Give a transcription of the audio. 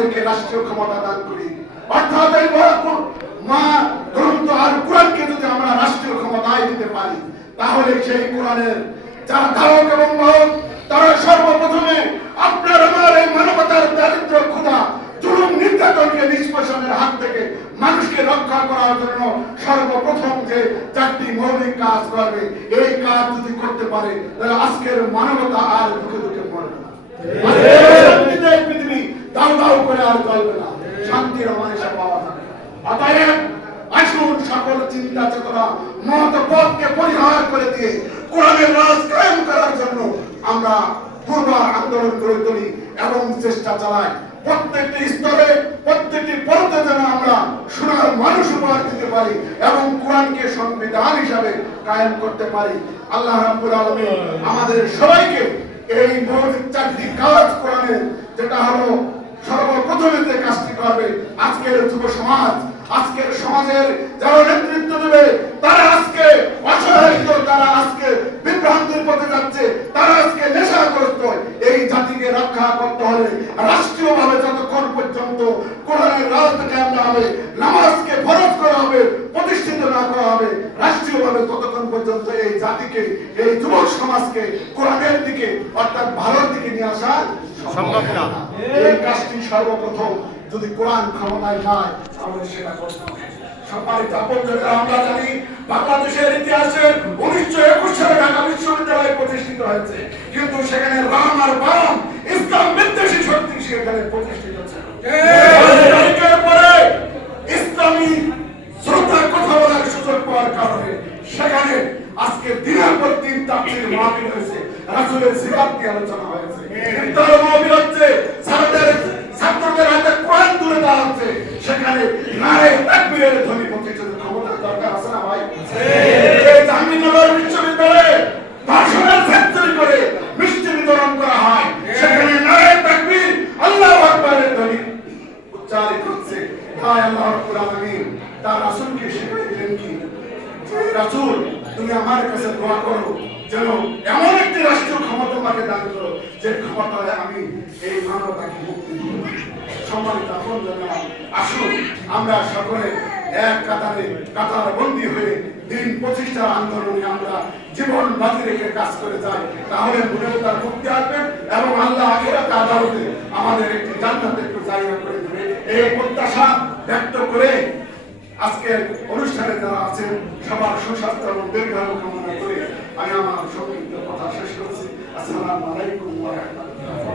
আমাদেরকে রাষ্ট্রীয় ক্ষমতা দান করি। অর্থাৎ এই মা গ্রন্থ আর কোরআনকে যদি আমরা রাষ্ট্রীয় ক্ষমতায় দিতে পারি, তাহলে সেই কোরআনের যারা ধারক এবং বাহক তারা সর্বপ্রথমে আপনার আমার এই মানবতার দারিদ্র ক্ষুধা জুলুম নির্যাতনকে নিষ্পেষণের হাত থেকে মানুষকে রক্ষা করার জন্য সর্বপ্রথম যে 4টি মৌলিক কাজ করবে, এই কাজ যদি করতে পারে তাহলে আজকের মানবতা আর দুঃখে দুঃখে মরবে না, পৃথিবী দাউ দাউ করে আর চলবে না, শান্তির আমাদেশা পাওয়া যাবে। অতএব আসুন সকল চিন্তা চেতনা মত পথকে পরিহার করে দিয়ে কোরআনের রাজ কায়েম করার জন্য আমরা দুর্বার আন্দোলন করে তুলি এবং চেষ্টা চালাই। প্রত্যেকটি স্তরে প্রত্যেকটি পর্যায়ে যেন আমরা সোনার মানুষ উপহার দিতে পারি এবং কোরআনকে সংবিধান হিসাবে কায়েম করতে পারি। আল্লাহ রাব্বুল আলামিন আমাদের সবাইকে এই মৌলিক 4টি কাজ কোরআনের, যেটা হলো সর্বপ্রথমে যে কাজটি করবে আজকের যুব সমাজ, আজকের সমাজের যারা নেতৃত্ব দেবে তারা আজকে অসহায়িত, তারা আজকে বিভ্রান্তির পথে যাচ্ছে, তারা আজকে নেশাগ্রস্ত। এই জাতিকে রক্ষা করতে হলে রাষ্ট্রীয়ভাবে যতক্ষণ পর্যন্ত কোরআনের রাজ কায়েম না হবে, নামাজকে ফরজ করা হবে, প্রতিষ্ঠিত না করা হবে রাষ্ট্রীয়ভাবে, ততক্ষণ পর্যন্ত এই জাতিকে, এই যুবক সমাজকে কোরআনের দিকে অর্থাৎ ভালোর দিকে নিয়ে আসা সম্ভব না। এই কাজটি সর্বপ্রথম যদি কোরআন ক্ষমতায় যায় তাহলে সেটা করতে হবে। সম্মানিত আপনজনেরা, আমরা জানি বাংলাদেশের ইতিহাসে 1921 সালে ঢাকা বিশ্ববিদ্যালয় প্রতিষ্ঠিত হয়েছে, কিন্তু সেখানে রাম আর বাম ইসলাম বিদ্বেষী শক্তি সেখানে প্রতিষ্ঠিত ছিল। এর পরে ইসলামী শ্রদ্ধা কথা বলার সুযোগ পাওয়ার কারণে সেখানে আজকে দিনের পর দিন তাফসীর মাহফিল হয়েছে, রাসূলের সিরাত নিয়ে আলোচনা হয়েছে, ইফতার মাহফিল হচ্ছে, ছাত্রদের হাতে কোরআন তুলে দেওয়া হচ্ছে। সেখানে নারে তাকবীরের ধ্বনি প্রতিষ্ঠিত ক্ষমতার দরকার আছে না ভাই? এই জাহাঙ্গীরনগর বিশ্ববিদ্যালয়ে ভাষণের সেঞ্চুরি করে মিষ্টি বিতরণ করা হয়, সেখানে নারে তাকবীর আল্লাহু আকবারের ধ্বনি উচ্চারিত হচ্ছে। তাই আল্লাহ রাব্বুল আলামিন তার রাসূলকে শিখিয়ে দিলেন কি, রাসূল তুমি আমার কাছে দোয়া করো যেন এমন একটি রাষ্ট্রীয় ক্ষমতা আমাকে দান করো যে ক্ষমতায় আমি এই মানবতাকে মুক্তি দিব। সম্মানিত আপনজনেরা, আসুন আমরা সকলে এক কাতার বন্দী হয়ে দিন প্রতিষ্ঠার আন্দোলনে আমরা জীবন বাজি রেখে কাজ করে যাই, তাহলে মনেও তার মুক্তি আসবে এবং আল্লাহ আখিরাতে আদালতে আমাদের একটি জান্নাতের একটু জায়গা করে দেবে। এই প্রত্যাশা ব্যক্ত করে আজকের অনুষ্ঠানে যারা আছেন সবার সুস্বাস্থ্য এবং দীর্ঘায়ু কামনা করে আমি আমার সংক্ষিপ্ত কথা শেষ করছি। আসসালামু আলাইকুম ওয়া রাহমাতুল্লাহ।